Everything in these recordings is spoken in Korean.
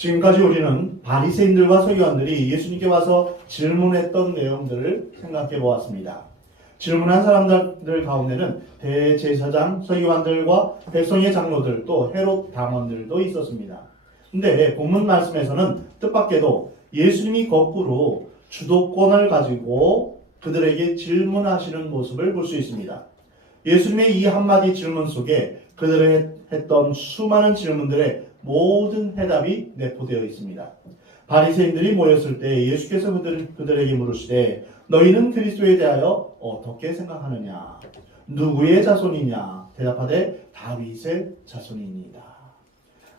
지금까지 우리는 바리새인들과 서기관들이 예수님께 와서 질문했던 내용들을 생각해 보았습니다. 질문한 사람들 가운데는 대제사장, 서기관들과 백성의 장로들, 또 헤롯 당원들도 있었습니다. 근데 본문 말씀에서는 뜻밖에도 예수님이 거꾸로 주도권을 가지고 그들에게 질문하시는 모습을 볼 수 있습니다. 예수님의 이 한마디 질문 속에 그들이 했던 수많은 질문들의 모든 해답이 내포되어 있습니다. 바리새인들이 모였을 때 예수께서 그들에게 물으시되 너희는 그리스도에 대하여 어떻게 생각하느냐? 누구의 자손이냐? 대답하되 다윗의 자손이니이다.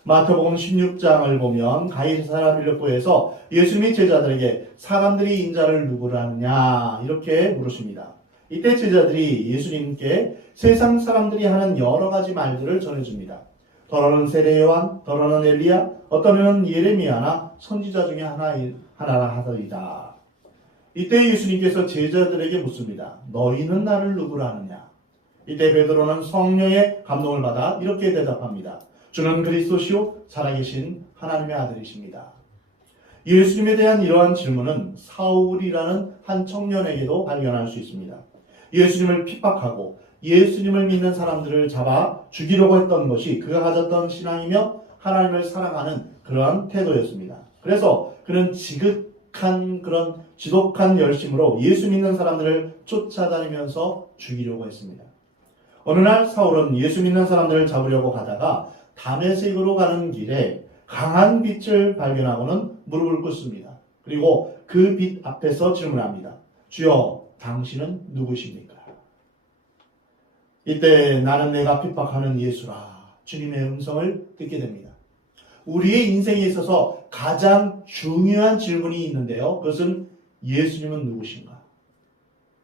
마태복음 16장을 보면 가이사랴 빌립보에서 예수님이 제자들에게 사람들이 인자를 누구라느냐 이렇게 물으십니다. 이때 제자들이 예수님께 세상 사람들이 하는 여러 가지 말들을 전해줍니다. 더러는 세례 요한, 더러는 엘리야, 어떤 이는 예레미야나 선지자 중에 하나라 하더이다. 이때 예수님께서 제자들에게 묻습니다. 너희는 나를 누구라 하느냐? 이때 베드로는 성령의 감동을 받아 이렇게 대답합니다. 주는 그리스도시요 살아계신 하나님의 아들이십니다. 예수님에 대한 이러한 질문은 사울이라는 한 청년에게도 발견할 수 있습니다. 예수님을 핍박하고 예수님을 믿는 사람들을 잡아 죽이려고 했던 것이 그가 가졌던 신앙이며 하나님을 사랑하는 그러한 태도였습니다. 그래서 그는 지극한 그런 지독한 열심으로 예수 믿는 사람들을 쫓아다니면서 죽이려고 했습니다. 어느 날 사울은 예수 믿는 사람들을 잡으려고 가다가 다메섹으로 가는 길에 강한 빛을 발견하고는 무릎을 꿇습니다. 그리고 그 빛 앞에서 질문합니다. 주여, 당신은 누구십니까? 이때 나는 내가 핍박하는 예수라 주님의 음성을 듣게 됩니다. 우리의 인생에 있어서 가장 중요한 질문이 있는데요. 그것은 예수님은 누구신가?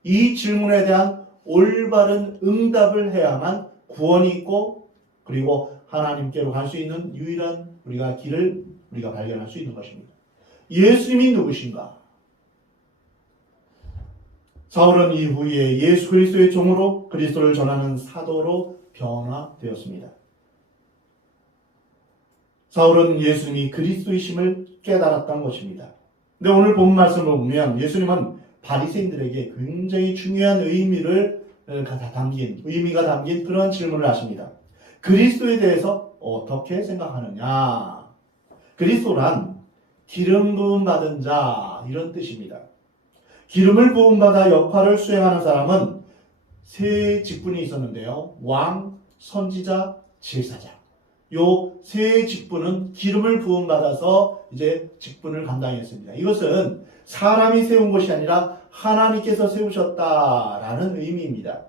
이 질문에 대한 올바른 응답을 해야만 구원이 있고 그리고 하나님께로 갈 수 있는 유일한 길을 우리가 발견할 수 있는 것입니다. 예수님이 누구신가? 사울은 이후에 예수 그리스도의 종으로 그리스도를 전하는 사도로 변화되었습니다. 사울은 예수님이 그리스도이심을 깨달았던 것입니다. 근데 오늘 본 말씀을 보면 예수님은 바리새인들에게 굉장히 중요한 의미가 담긴 그런 질문을 하십니다. 그리스도에 대해서 어떻게 생각하느냐? 그리스도란 기름 부음 받은 자 이런 뜻입니다. 기름을 부음받아 역할을 수행하는 사람은 세 직분이 있었는데요. 왕, 선지자, 제사장. 요 세 직분은 기름을 부음받아서 이제 직분을 감당했습니다. 이것은 사람이 세운 것이 아니라 하나님께서 세우셨다라는 의미입니다.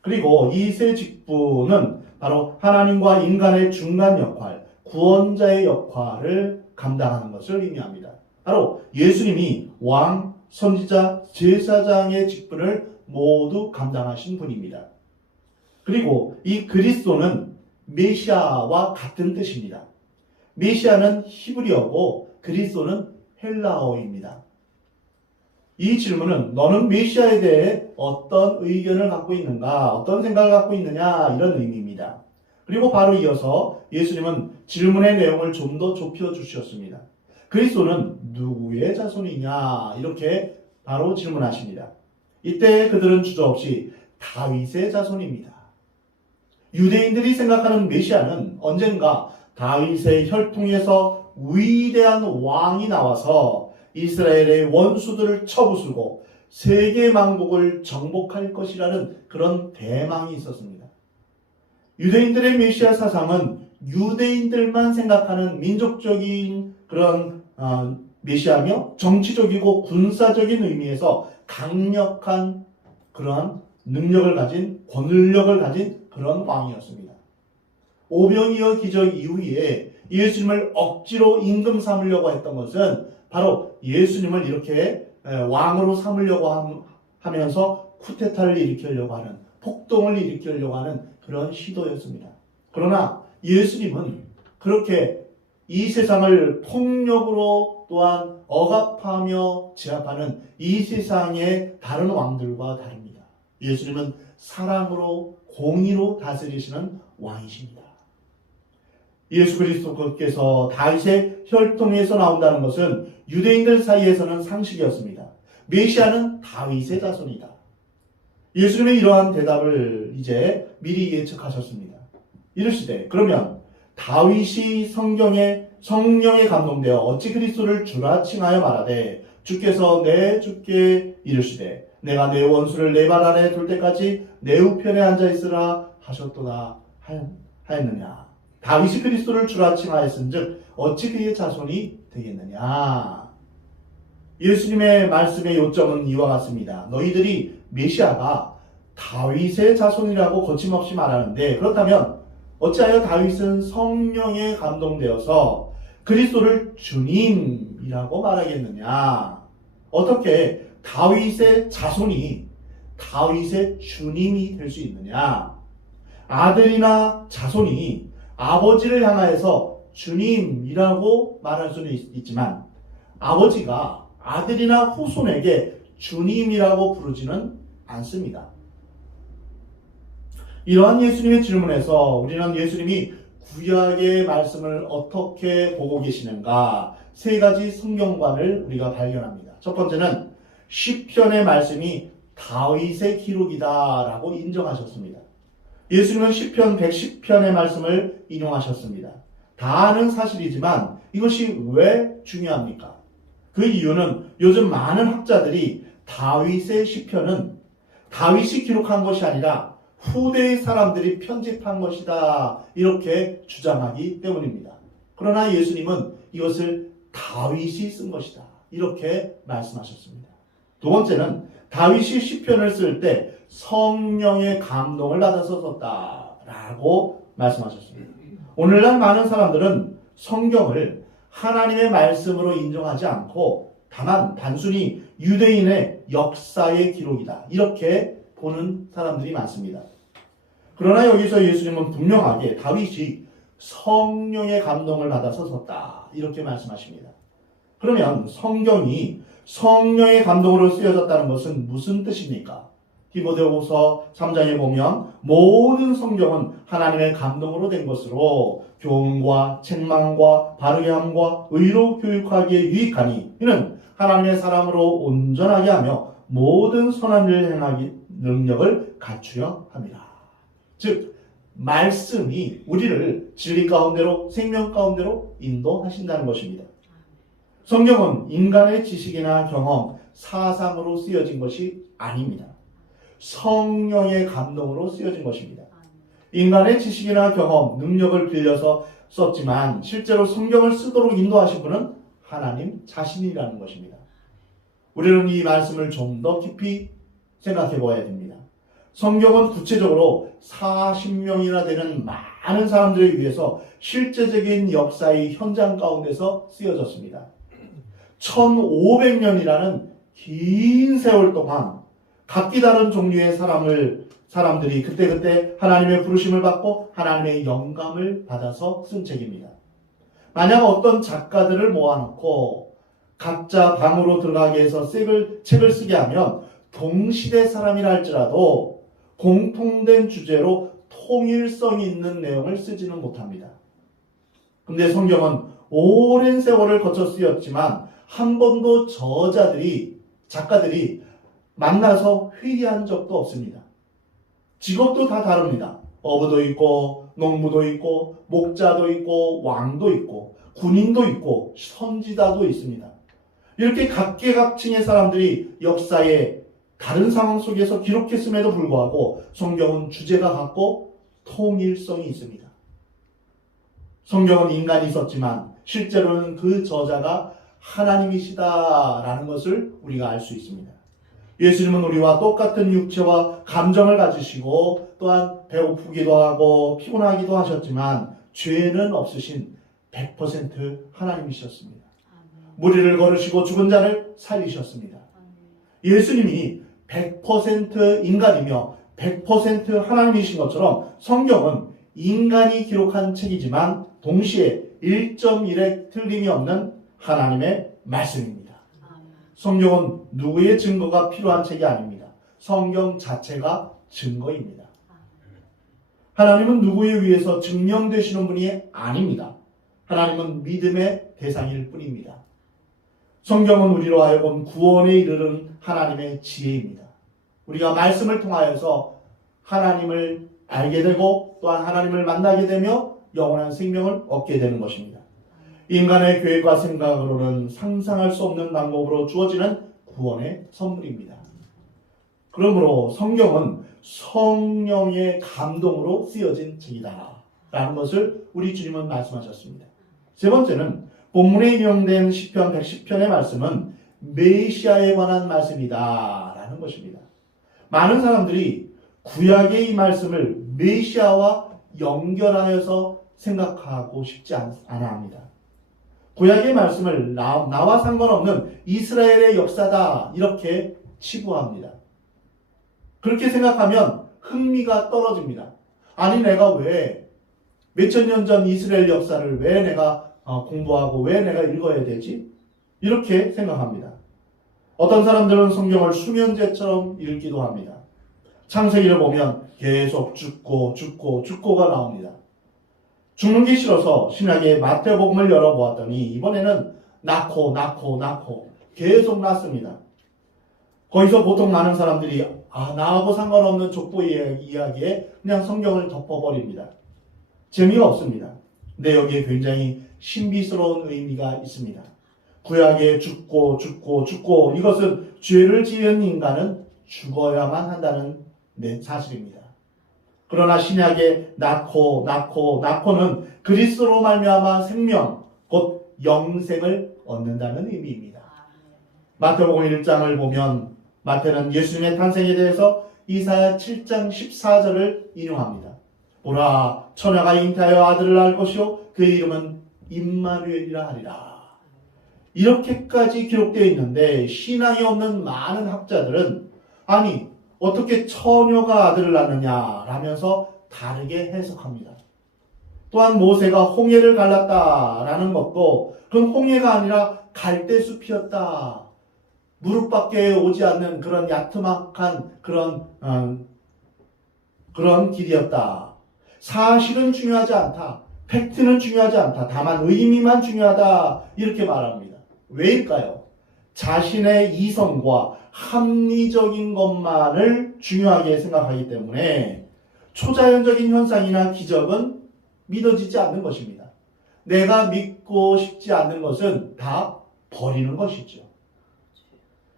그리고 이 세 직분은 바로 하나님과 인간의 중간 역할, 구원자의 역할을 감당하는 것을 의미합니다. 바로 예수님이 왕, 선지자, 제사장의 직분을 모두 감당하신 분입니다. 그리고 이 그리스도는 메시아와 같은 뜻입니다. 메시아는 히브리어고 그리스도는 헬라어입니다. 이 질문은 너는 메시아에 대해 어떤 의견을 갖고 있는가, 어떤 생각을 갖고 있느냐 이런 의미입니다. 그리고 바로 이어서 예수님은 질문의 내용을 좀 더 좁혀주셨습니다. 그리스도는 누구의 자손이냐 이렇게 바로 질문하십니다. 이때 그들은 주저없이 다윗의 자손입니다. 유대인들이 생각하는 메시아는 언젠가 다윗의 혈통에서 위대한 왕이 나와서 이스라엘의 원수들을 쳐부수고 세계 만국을 정복할 것이라는 그런 대망이 있었습니다. 유대인들의 메시아 사상은 유대인들만 생각하는 민족적인 그런 메시아며 정치적이고 군사적인 의미에서 강력한 그러한 능력을 가진 권력을 가진 그런 왕이었습니다. 오병이어 기적 이후에 예수님을 억지로 임금 삼으려고 했던 것은 바로 예수님을 이렇게 왕으로 삼으려고 하면서 쿠데타를 일으키려고 하는, 폭동을 일으키려고 하는 그런 시도였습니다. 그러나 예수님은 그렇게 이 세상을 폭력으로 또한 억압하며 제압하는 이 세상의 다른 왕들과 다릅니다. 예수님은 사랑으로 공의로 다스리시는 왕이십니다. 예수 그리스도께서 다윗의 혈통에서 나온다는 것은 유대인들 사이에서는 상식이었습니다. 메시아는 다윗의 자손이다. 예수님의 이러한 대답을 이제 미리 예측하셨습니다. 이르시되 그러면 다윗이 성령에 감동되어 어찌 그리스도를 주라 칭하여 말하되 주께서 내 주께 이르시되 내가 내 원수를 내 발 아래 둘 때까지 내 우편에 앉아 있으라 하셨도다 하였느냐. 다윗이 그리스도를 주라 칭하였은즉 어찌 그의 자손이 되겠느냐. 예수님의 말씀의 요점은 이와 같습니다. 너희들이 메시아가 다윗의 자손이라고 거침없이 말하는데 그렇다면 어찌하여 다윗은 성령에 감동되어서 그리스도를 주님이라고 말하겠느냐. 어떻게 다윗의 자손이 다윗의 주님이 될 수 있느냐. 아들이나 자손이 아버지를 향하여서 주님이라고 말할 수는 있지만 아버지가 아들이나 후손에게 주님이라고 부르지는 않습니다. 이러한 예수님의 질문에서 우리는 예수님이 구약의 말씀을 어떻게 보고 계시는가 세 가지 성경관을 우리가 발견합니다. 첫 번째는 시편의 말씀이 다윗의 기록이다라고 인정하셨습니다. 예수님은 시편 110편의 말씀을 인용하셨습니다. 다 아는 사실이지만 이것이 왜 중요합니까? 그 이유는 요즘 많은 학자들이 다윗의 시편은 다윗이 기록한 것이 아니라 후대의 사람들이 편집한 것이다 이렇게 주장하기 때문입니다. 그러나 예수님은 이것을 다윗이 쓴 것이다 이렇게 말씀하셨습니다. 두 번째는 다윗이 시편을 쓸 때 성령의 감동을 받아서 썼다라고 말씀하셨습니다. 오늘날 많은 사람들은 성경을 하나님의 말씀으로 인정하지 않고 다만 단순히 유대인의 역사의 기록이다 이렇게 보는 사람들이 많습니다. 그러나 여기서 예수님은 분명하게 다윗이 성령의 감동을 받아서 썼다 이렇게 말씀하십니다. 그러면 성경이 성령의 감동으로 쓰여졌다는 것은 무슨 뜻입니까? 디모데후서 3장에 보면 모든 성경은 하나님의 감동으로 된 것으로 교훈과 책망과 바르게 함과 의로 교육하기에 유익하니 이는 하나님의 사람으로 온전하게 하며 모든 선한 일을 행하기 능력을 갖추려 합니다. 즉 말씀이 우리를 진리 가운데로 생명 가운데로 인도하신다는 것입니다. 성경은 인간의 지식이나 경험, 사상으로 쓰여진 것이 아닙니다. 성령의 감동으로 쓰여진 것입니다. 인간의 지식이나 경험, 능력을 빌려서 썼지만 실제로 성경을 쓰도록 인도하신 분은 하나님 자신이라는 것입니다. 우리는 이 말씀을 좀 더 깊이 생각해 보아야 됩니다. 성경은 구체적으로 40명이나 되는 많은 사람들을 위해서 실제적인 역사의 현장 가운데서 쓰여졌습니다. 1500년이라는 긴 세월 동안 각기 다른 종류의 사람들이 그때그때 하나님의 부르심을 받고 하나님의 영감을 받아서 쓴 책입니다. 만약 어떤 작가들을 모아놓고 각자 방으로 들어가게 해서 책을 쓰게 하면 동시대 사람이라 할지라도 공통된 주제로 통일성이 있는 내용을 쓰지는 못합니다. 근데 성경은 오랜 세월을 거쳐 쓰였지만 한 번도 작가들이 만나서 회의한 적도 없습니다. 직업도 다 다릅니다. 어부도 있고 농부도 있고 목자도 있고 왕도 있고 군인도 있고 선지자도 있습니다. 이렇게 각계각층의 사람들이 역사의 다른 상황 속에서 기록했음에도 불구하고 성경은 주제가 같고 통일성이 있습니다. 성경은 인간이 썼지만 실제로는 그 저자가 하나님이시다라는 것을 우리가 알 수 있습니다. 예수님은 우리와 똑같은 육체와 감정을 가지시고 또한 배고프기도 하고 피곤하기도 하셨지만 죄는 없으신 100% 하나님이셨습니다. 무리를 걸으시고 죽은 자를 살리셨습니다. 예수님이 100% 인간이며 100% 하나님이신 것처럼 성경은 인간이 기록한 책이지만 동시에 1.1의 틀림이 없는 하나님의 말씀입니다. 성경은 누구의 증거가 필요한 책이 아닙니다. 성경 자체가 증거입니다. 하나님은 누구에 위해서 증명되시는 분이 아닙니다. 하나님은 믿음의 대상일 뿐입니다. 성경은 우리로 하여금 구원에 이르는 하나님의 지혜입니다. 우리가 말씀을 통하여서 하나님을 알게 되고 또한 하나님을 만나게 되며 영원한 생명을 얻게 되는 것입니다. 인간의 계획과 생각으로는 상상할 수 없는 방법으로 주어지는 구원의 선물입니다. 그러므로 성경은 성령의 감동으로 쓰여진 책이다 라는 것을 우리 주님은 말씀하셨습니다. 세 번째는 본문에 인용된 시편 110편의 말씀은 메시아에 관한 말씀이다 라는 것입니다. 많은 사람들이 구약의 이 말씀을 메시아와 연결하여서 생각하고 싶지 않아 합니다. 구약의 말씀을 나와 상관없는 이스라엘의 역사다 이렇게 치부합니다. 그렇게 생각하면 흥미가 떨어집니다. 아니 내가 왜 몇천 년 전 이스라엘 역사를 왜 내가 공부하고 왜 내가 읽어야 되지? 이렇게 생각합니다. 어떤 사람들은 성경을 수면제처럼 읽기도 합니다. 창세기를 보면 계속 죽고가 나옵니다. 죽는 게 싫어서 신약의 마태복음을 열어보았더니 이번에는 낳고 계속 낳습니다. 거기서 보통 많은 사람들이 나하고 상관없는 족보 이야기에 그냥 성경을 덮어버립니다. 재미가 없습니다. 근데 여기에 굉장히 신비스러운 의미가 있습니다. 구약에 죽고 이것은 죄를 지은 인간은 죽어야만 한다는 사실입니다. 그러나 신약의 낳고는 그리스도로 말미암아 생명 곧 영생을 얻는다는 의미입니다. 마태복음 1장을 보면 마태는 예수님의 탄생에 대해서 이사야 7장 14절을 인용합니다. 보라 처녀가 잉태하여 아들을 낳을 것이요 그의 이름은 임마누엘이라 하리라. 이렇게까지 기록되어 있는데 신앙이 없는 많은 학자들은 아니 어떻게 처녀가 아들을 낳느냐 라면서 다르게 해석합니다. 또한 모세가 홍해를 갈랐다라는 것도 그건 홍해가 아니라 갈대숲이었다. 무릎밖에 오지 않는 그런 야트막한 그런 길이었다. 사실은 중요하지 않다. 팩트는 중요하지 않다. 다만 의미만 중요하다. 이렇게 말합니다. 왜일까요? 자신의 이성과 합리적인 것만을 중요하게 생각하기 때문에 초자연적인 현상이나 기적은 믿어지지 않는 것입니다. 내가 믿고 싶지 않는 것은 다 버리는 것이죠.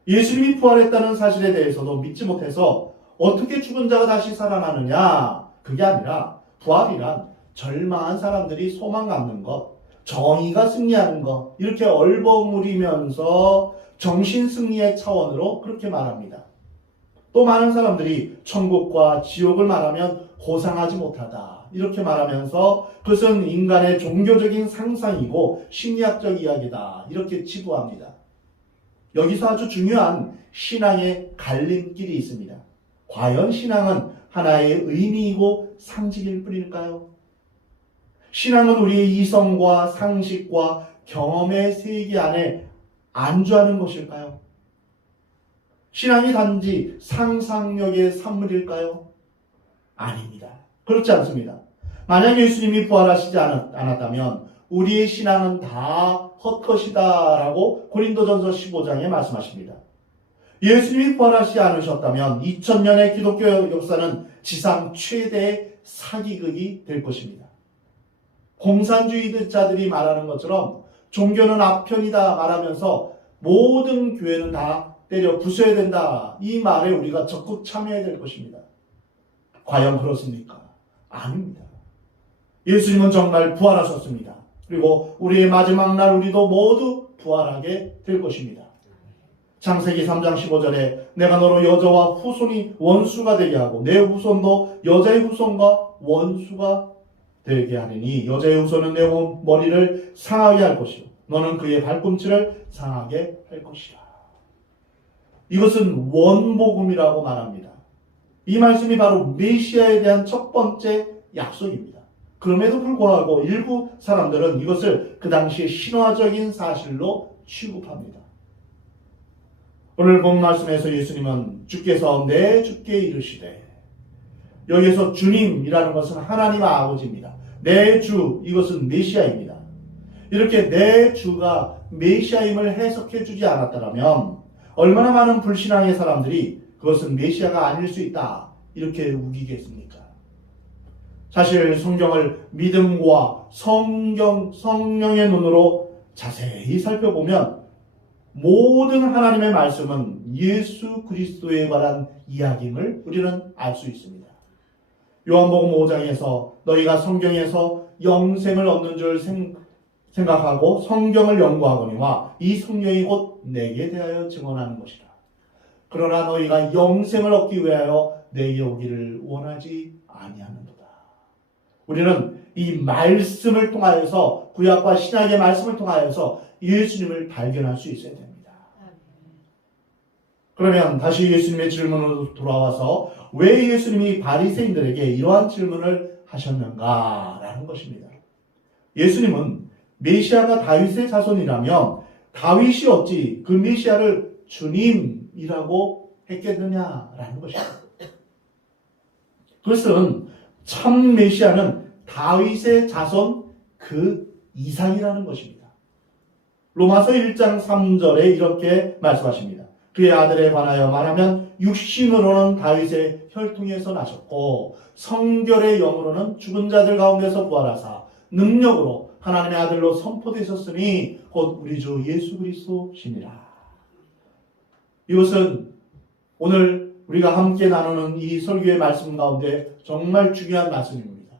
예수님이 부활했다는 사실에 대해서도 믿지 못해서 어떻게 죽은 자가 다시 살아나느냐? 그게 아니라 부활이란 절망한 사람들이 소망 갖는 것, 정의가 승리하는 것 이렇게 얼버무리면서 정신승리의 차원으로 그렇게 말합니다. 또 많은 사람들이 천국과 지옥을 말하면 고상하지 못하다 이렇게 말하면서 그것은 인간의 종교적인 상상이고 심리학적 이야기다 이렇게 치부합니다. 여기서 아주 중요한 신앙의 갈림길이 있습니다. 과연 신앙은 하나의 의미이고 상식일 뿐일까요? 신앙은 우리의 이성과 상식과 경험의 세계 안에 안주하는 것일까요? 신앙이 단지 상상력의 산물일까요? 아닙니다. 그렇지 않습니다. 만약 예수님이 부활하시지 않았다면 우리의 신앙은 다 헛것이다 라고 고린도전서 15장에 말씀하십니다. 예수님이 부활하시지 않으셨다면 2000년의 기독교 역사는 지상 최대의 사기극이 될 것입니다. 공산주의자들이 말하는 것처럼 종교는 아편이다 말하면서 모든 교회는 다 때려 부숴야 된다. 이 말에 우리가 적극 참여해야 될 것입니다. 과연 그렇습니까? 아닙니다. 예수님은 정말 부활하셨습니다. 그리고 우리의 마지막 날 우리도 모두 부활하게 될 것입니다. 창세기 3장 15절에 내가 너로 여자와 후손이 원수가 되게 하고 내 후손도 여자의 후손과 원수가 되게 하리니 여자의 후손은 내 머리를 상하게 할 것이요 너는 그의 발꿈치를 상하게 할 것이라. 이것은 원복음이라고 말합니다. 이 말씀이 바로 메시아에 대한 첫 번째 약속입니다. 그럼에도 불구하고 일부 사람들은 이것을 그 당시의 신화적인 사실로 취급합니다. 오늘 본 말씀에서 예수님은 주께서 내 주께 이르시되 여기에서 주님이라는 것은 하나님 아버지입니다. 내 주, 이것은 메시아입니다. 이렇게 내 주가 메시아임을 해석해 주지 않았다면 얼마나 많은 불신앙의 사람들이 그것은 메시아가 아닐 수 있다 이렇게 우기겠습니까? 사실 성경을 믿음과 성령의 눈으로 자세히 살펴보면 모든 하나님의 말씀은 예수 그리스도에 관한 이야기임을 우리는 알 수 있습니다. 요한복음 5장에서 너희가 성경에서 영생을 얻는 줄 생각하고 성경을 연구하거니와 이 성령이 곧 내게 대하여 증언하는 것이라. 그러나 너희가 영생을 얻기 위하여 내게 오기를 원하지 아니하는도다. 우리는 이 말씀을 통하여서 구약과 신약의 말씀을 통하여서 예수님을 발견할 수 있어야 됩니다. 그러면 다시 예수님의 질문으로 돌아와서 왜 예수님이 바리새인들에게 이러한 질문을 하셨는가라는 것입니다. 예수님은 메시아가 다윗의 자손이라면 다윗이 어찌 그 메시아를 주님이라고 했겠느냐라는 것입니다. 그것은 참 메시아는 다윗의 자손 그 이상이라는 것입니다. 로마서 1장 3절에 이렇게 말씀하십니다. 그의 아들에 관하여 말하면 육신으로는 다윗의 혈통에서 나셨고 성결의 영으로는 죽은 자들 가운데서 부활하사 능력으로 하나님의 아들로 선포되셨으니 곧 우리 주 예수 그리스도시니라. 이것은 오늘 우리가 함께 나누는 이 설교의 말씀 가운데 정말 중요한 말씀입니다.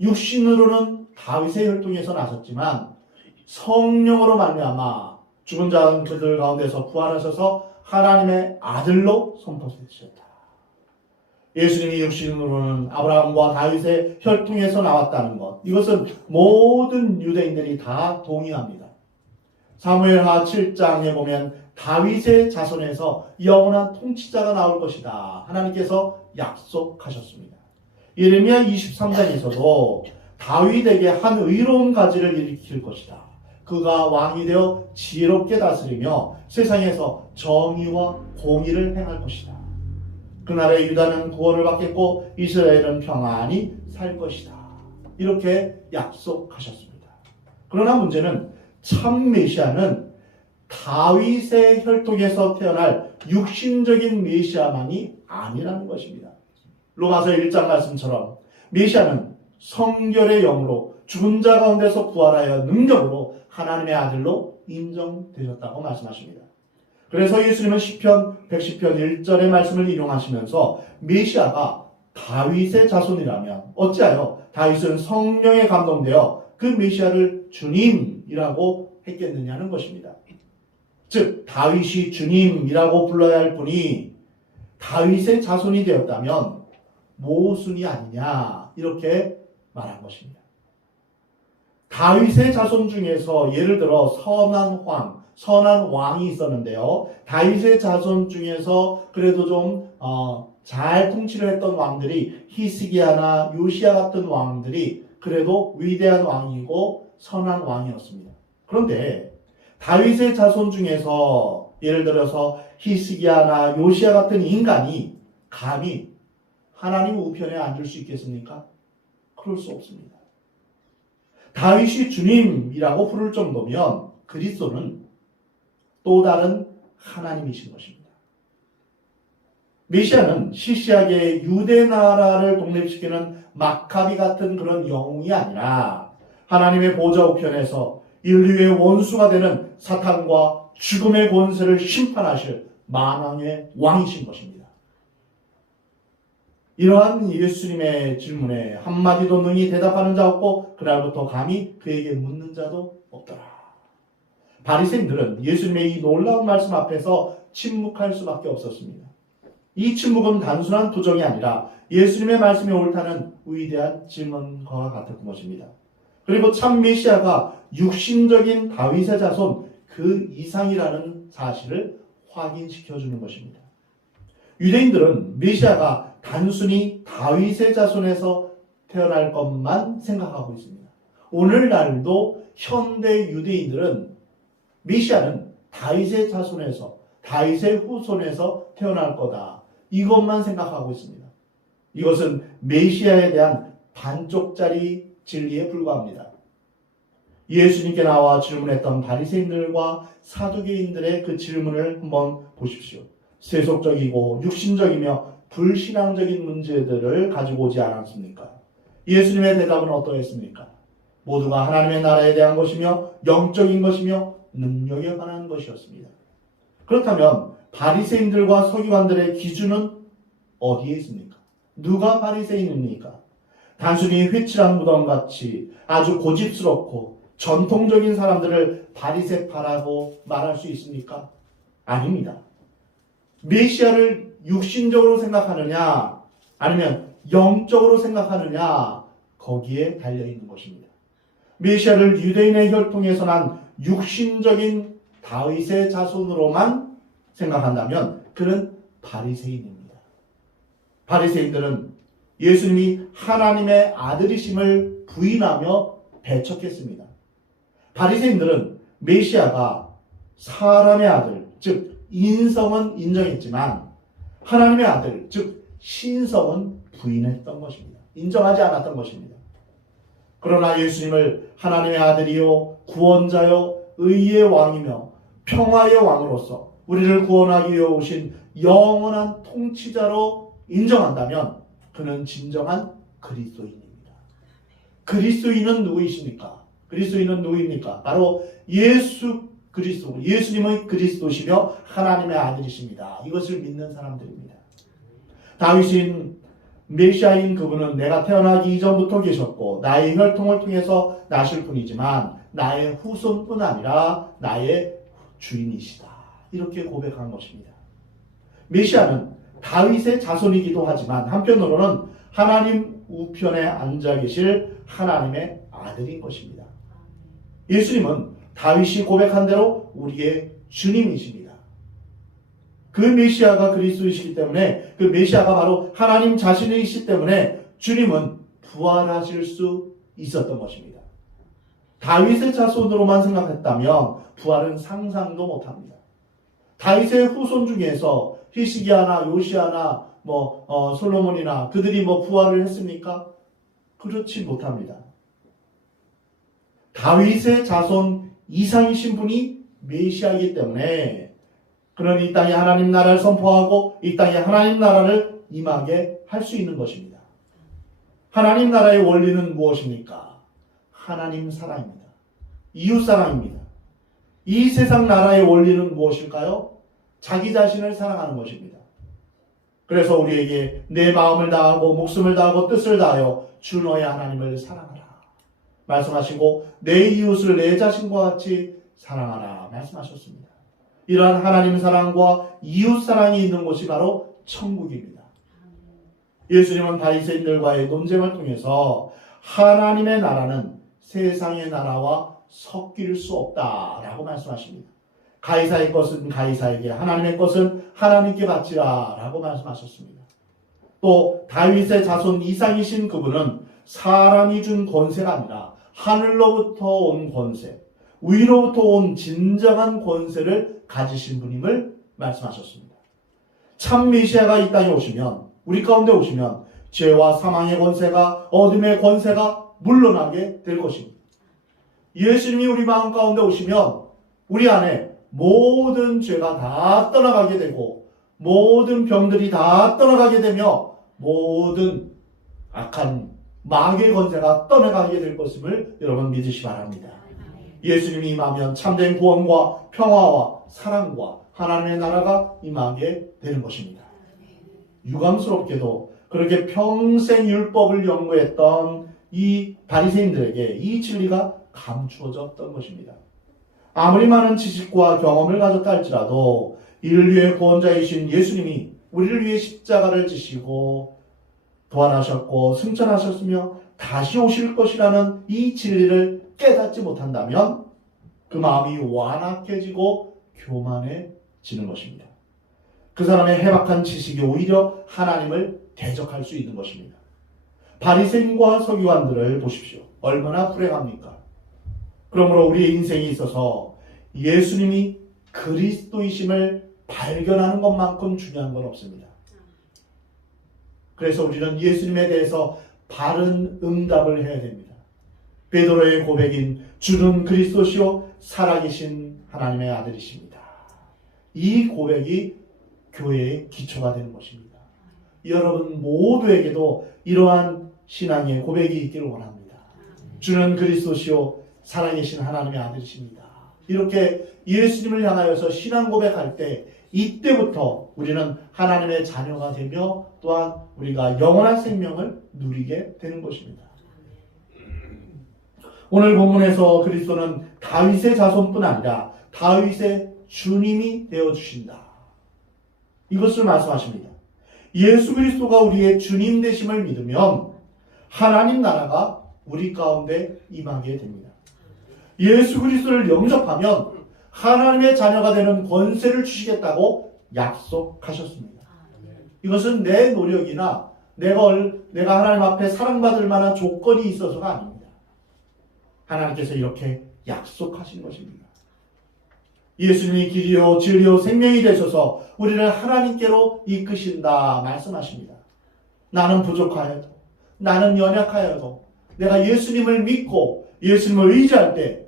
육신으로는 다윗의 혈통에서 나셨지만 성령으로 말미암아 죽은 자들 가운데서 부활하셔서 하나님의 아들로 선포되셨다. 예수님이 육신으로는 아브라함과 다윗의 혈통에서 나왔다는 것, 이것은 모든 유대인들이 다 동의합니다. 사무엘하 7장에 보면 다윗의 자손에서 영원한 통치자가 나올 것이다. 하나님께서 약속하셨습니다. 예레미야 23장에서도 다윗에게 한 의로운 가지를 일으킬 것이다. 그가 왕이 되어 지혜롭게 다스리며 세상에서 정의와 공의를 행할 것이다. 그날에 유다는 구원을 받겠고 이스라엘은 평안히 살 것이다. 이렇게 약속하셨습니다. 그러나 문제는 참 메시아는 다윗의 혈통에서 태어날 육신적인 메시아만이 아니라는 것입니다. 로마서 1장 말씀처럼 메시아는 성결의 영으로 죽은 자 가운데서 부활하여 능력으로 하나님의 아들로 인정되셨다고 말씀하십니다. 그래서 예수님은 시편 110편 1절의 말씀을 인용하시면서 메시아가 다윗의 자손이라면 어찌하여 다윗은 성령에 감동되어 그 메시아를 주님이라고 했겠느냐는 것입니다. 즉 다윗이 주님이라고 불러야 할 분이 다윗의 자손이 되었다면 모순이 아니냐 이렇게 말한 것입니다. 다윗의 자손 중에서 예를 들어 선한 왕이 있었는데요. 다윗의 자손 중에서 그래도 좀 잘 통치를 했던 왕들이 히스기야나 요시야 같은 왕들이 그래도 위대한 왕이고 선한 왕이었습니다. 그런데 다윗의 자손 중에서 예를 들어서 히스기야나 요시야 같은 인간이 감히 하나님 우편에 앉을 수 있겠습니까? 그럴 수 없습니다. 다윗이 주님이라고 부를 정도면 그리스도는 또 다른 하나님이신 것입니다. 메시아는 시시하게 유대 나라를 독립시키는 마카비 같은 그런 영웅이 아니라 하나님의 보좌 우편에서 인류의 원수가 되는 사탄과 죽음의 권세를 심판하실 만왕의 왕이신 것입니다. 이러한 예수님의 질문에 한마디도 능히 대답하는 자 없고 그날부터 감히 그에게 묻는 자도 없더라. 바리새인들은 예수님의 이 놀라운 말씀 앞에서 침묵할 수밖에 없었습니다. 이 침묵은 단순한 부정이 아니라 예수님의 말씀이 옳다는 위대한 질문과 같은 것입니다. 그리고 참 메시아가 육신적인 다윗의 자손 그 이상이라는 사실을 확인시켜주는 것입니다. 유대인들은 메시아가 단순히 다윗의 자손에서 태어날 것만 생각하고 있습니다. 오늘날도 현대 유대인들은 메시아는 다윗의 자손에서 다윗의 후손에서 태어날 거다. 이것만 생각하고 있습니다. 이것은 메시아에 대한 반쪽짜리 진리에 불과합니다. 예수님께 나와 질문했던 바리새인들과 사두개인들의 그 질문을 한번 보십시오. 세속적이고 육신적이며 불신앙적인 문제들을 가지고 오지 않았습니까? 예수님의 대답은 어떠했습니까? 모두가 하나님의 나라에 대한 것이며 영적인 것이며 능력에 관한 것이었습니다. 그렇다면 바리새인들과 서기관들의 기준은 어디에 있습니까? 누가 바리새인입니까? 단순히 회칠한 무덤같이 아주 고집스럽고 전통적인 사람들을 바리새파라고 말할 수 있습니까? 아닙니다. 메시아를 육신적으로 생각하느냐 아니면 영적으로 생각하느냐 거기에 달려있는 것입니다. 메시아를 유대인의 혈통에서 난 육신적인 다윗의 자손으로만 생각한다면 그는 바리새인입니다. 바리새인들은 예수님이 하나님의 아들이심을 부인하며 배척했습니다. 바리새인들은 메시아가 사람의 아들, 즉 인성은 인정했지만 하나님의 아들, 즉 신성은 부인했던 것입니다. 인정하지 않았던 것입니다. 그러나 예수님을 하나님의 아들이요 구원자요 의의 왕이며 평화의 왕으로서 우리를 구원하기 위해 오신 영원한 통치자로 인정한다면 그는 진정한 그리스도인입니다. 그리스도인은 누구이십니까? 그리스도인은 누구입니까? 바로 예수 그리스도, 예수님의 그리스도시며 하나님의 아들이십니다. 이것을 믿는 사람들입니다. 다윗인 메시아인 그분은 내가 태어나기 이전부터 계셨고 나의 혈통을 통해서 나실 뿐이지만 나의 후손뿐 아니라 나의 주인이시다. 이렇게 고백한 것입니다. 메시아는 다윗의 자손이기도 하지만 한편으로는 하나님 우편에 앉아 계실 하나님의 아들인 것입니다. 예수님은 다윗이 고백한 대로 우리의 주님이십니다. 그 메시아가 그리스도이시기 때문에 그 메시아가 바로 하나님 자신이시기 때문에 주님은 부활하실 수 있었던 것입니다. 다윗의 자손으로만 생각했다면 부활은 상상도 못합니다. 다윗의 후손 중에서 히스기야나 요시야나 솔로몬이나 그들이 부활을 했습니까? 그렇지 못합니다. 다윗의 자손 이상이신 분이 메시아이기 때문에 그는 이 땅에 하나님 나라를 선포하고 이 땅에 하나님 나라를 임하게 할 수 있는 것입니다. 하나님 나라의 원리는 무엇입니까? 하나님 사랑입니다. 이웃 사랑입니다. 이 세상 나라의 원리는 무엇일까요? 자기 자신을 사랑하는 것입니다. 그래서 우리에게 내 마음을 다하고 목숨을 다하고 뜻을 다하여 주 너의 하나님을 사랑하라 말씀하시고 내 이웃을 내 자신과 같이 사랑하라 말씀하셨습니다. 이러한 하나님 사랑과 이웃 사랑이 있는 곳이 바로 천국입니다. 예수님은 바리새인들과의 논쟁을 통해서 하나님의 나라는 세상의 나라와 섞일 수 없다라고 말씀하십니다. 가이사의 것은 가이사에게 하나님의 것은 하나님께 바치라 라고 말씀하셨습니다. 또 다윗의 자손 이상이신 그분은 사람이 준 권세가 아니라 하늘로부터 온 권세, 위로부터 온 진정한 권세를 가지신 분임을 말씀하셨습니다. 참 메시아가 이 땅에 오시면, 우리 가운데 오시면 죄와 사망의 권세가, 어둠의 권세가 물러나게 될 것입니다. 예수님이 우리 마음 가운데 오시면 우리 안에 모든 죄가 다 떠나가게 되고 모든 병들이 다 떠나가게 되며 모든 악한 마귀의 권세가 떠나가게 될 것임을 여러분 믿으시 바랍니다. 예수님이 임하면 참된 구원과 평화와 사랑과 하나님의 나라가 임하게 되는 것입니다. 유감스럽게도 그렇게 평생 율법을 연구했던 이 바리새인들에게 이 진리가 감추어졌던 것입니다. 아무리 많은 지식과 경험을 가졌다 할지라도 인류의 구원자이신 예수님이 우리를 위해 십자가를 지시고 부활하셨고 승천하셨으며 다시 오실 것이라는 이 진리를 깨닫지 못한다면 그 마음이 완악해지고 교만해지는 것입니다. 그 사람의 해박한 지식이 오히려 하나님을 대적할 수 있는 것입니다. 바리새인과 서기관들을 보십시오. 얼마나 불행합니까? 그러므로 우리의 인생에 있어서 예수님이 그리스도이심을 발견하는 것만큼 중요한 건 없습니다. 그래서 우리는 예수님에 대해서 바른 응답을 해야 됩니다. 베드로의 고백인 주는 그리스도시요 살아계신 하나님의 아들이십니다. 이 고백이 교회의 기초가 되는 것입니다. 여러분 모두에게도 이러한 신앙의 고백이 있기를 원합니다. 주는 그리스도시요 살아계신 하나님의 아들이십니다. 이렇게 예수님을 향하여서 신앙 고백할 때 이때부터 우리는 하나님의 자녀가 되며 또한 우리가 영원한 생명을 누리게 되는 것입니다. 오늘 본문에서 그리스도는 다윗의 자손뿐 아니라 다윗의 주님이 되어주신다. 이것을 말씀하십니다. 예수 그리스도가 우리의 주님 되심을 믿으면 하나님 나라가 우리 가운데 임하게 됩니다. 예수 그리스도를 영접하면 하나님의 자녀가 되는 권세를 주시겠다고 약속하셨습니다. 이것은 내 노력이나 내가 하나님 앞에 사랑받을 만한 조건이 있어서가 아닙니다. 하나님께서 이렇게 약속하신 것입니다. 예수님이 길이요 진리요 생명이 되셔서 우리를 하나님께로 이끄신다 말씀하십니다. 나는 부족하여도 나는 연약하여도 내가 예수님을 믿고 예수님을 의지할 때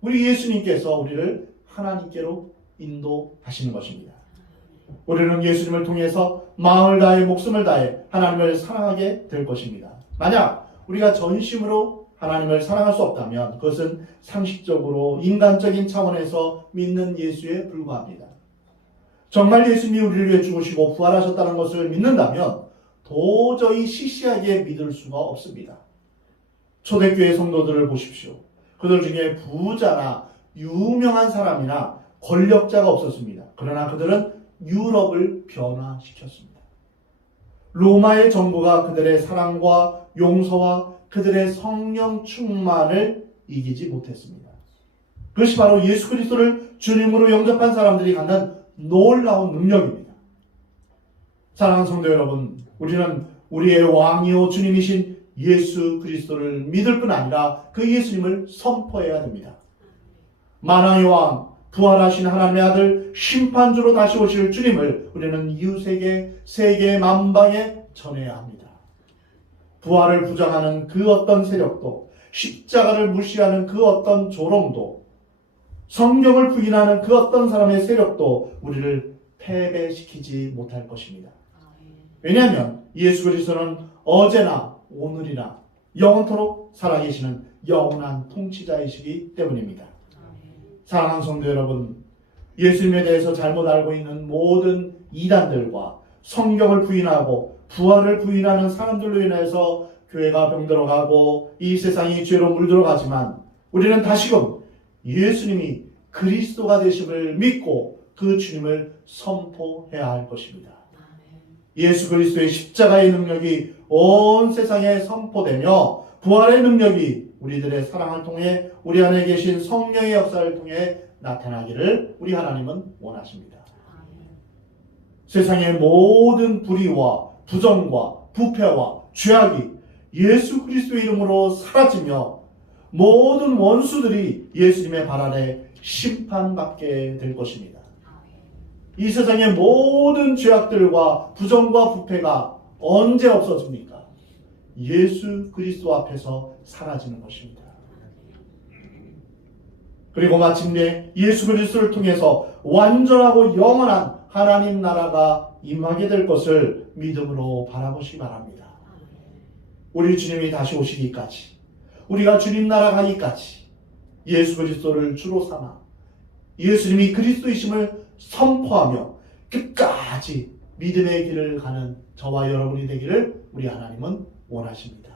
우리 예수님께서 우리를 하나님께로 인도하시는 것입니다. 우리는 예수님을 통해서 마음을 다해 목숨을 다해 하나님을 사랑하게 될 것입니다. 만약 우리가 전심으로 하나님을 사랑할 수 없다면 그것은 상식적으로 인간적인 차원에서 믿는 예수에 불과합니다. 정말 예수님이 우리를 위해 죽으시고 부활하셨다는 것을 믿는다면 도저히 시시하게 믿을 수가 없습니다. 초대교회 성도들을 보십시오. 그들 중에 부자나 유명한 사람이나 권력자가 없었습니다. 그러나 그들은 유럽을 변화시켰습니다. 로마의 정부가 그들의 사랑과 용서와 그들의 성령 충만을 이기지 못했습니다. 그것이 바로 예수 그리스도를 주님으로 영접한 사람들이 갖는 놀라운 능력입니다. 사랑하는 성도 여러분, 우리는 우리의 왕이요 주님이신 예수 그리스도를 믿을 뿐 아니라 그 예수님을 선포해야 됩니다. 만왕의 왕, 부활하신 하나님의 아들, 심판주로 다시 오실 주님을 우리는 이웃에게 세계 만방에 전해야 합니다. 부활을 부정하는 그 어떤 세력도, 십자가를 무시하는 그 어떤 조롱도, 성경을 부인하는 그 어떤 사람의 세력도 우리를 패배시키지 못할 것입니다. 왜냐하면 예수 그리스도는 어제나 오늘이나 영원토록 살아계시는 영원한 통치자이시기 때문입니다. 사랑하는 성도 여러분, 예수님에 대해서 잘못 알고 있는 모든 이단들과 성경을 부인하고 부활을 부인하는 사람들로 인해서 교회가 병들어가고 이 세상이 죄로 물들어가지만 우리는 다시금 예수님이 그리스도가 되심을 믿고 그 주님을 선포해야 할 것입니다. 예수 그리스도의 십자가의 능력이 온 세상에 선포되며 부활의 능력이 우리들의 사랑을 통해 우리 안에 계신 성령의 역사를 통해 나타나기를 우리 하나님은 원하십니다. 세상의 모든 불의와 부정과 부패와 죄악이 예수 그리스도의 이름으로 사라지며 모든 원수들이 예수님의 발 아래 심판받게 될 것입니다. 이 세상의 모든 죄악들과 부정과 부패가 언제 없어집니까? 예수 그리스도 앞에서 사라지는 것입니다. 그리고 마침내 예수 그리스도를 통해서 완전하고 영원한 하나님 나라가 임하게 될 것을 믿음으로 바라보시기 바랍니다. 우리 주님이 다시 오시기까지, 우리가 주님 나라 가기까지 예수 그리스도를 주로 삼아 예수님이 그리스도이심을 선포하며 끝까지 믿음의 길을 가는 저와 여러분이 되기를 우리 하나님은 원하십니다.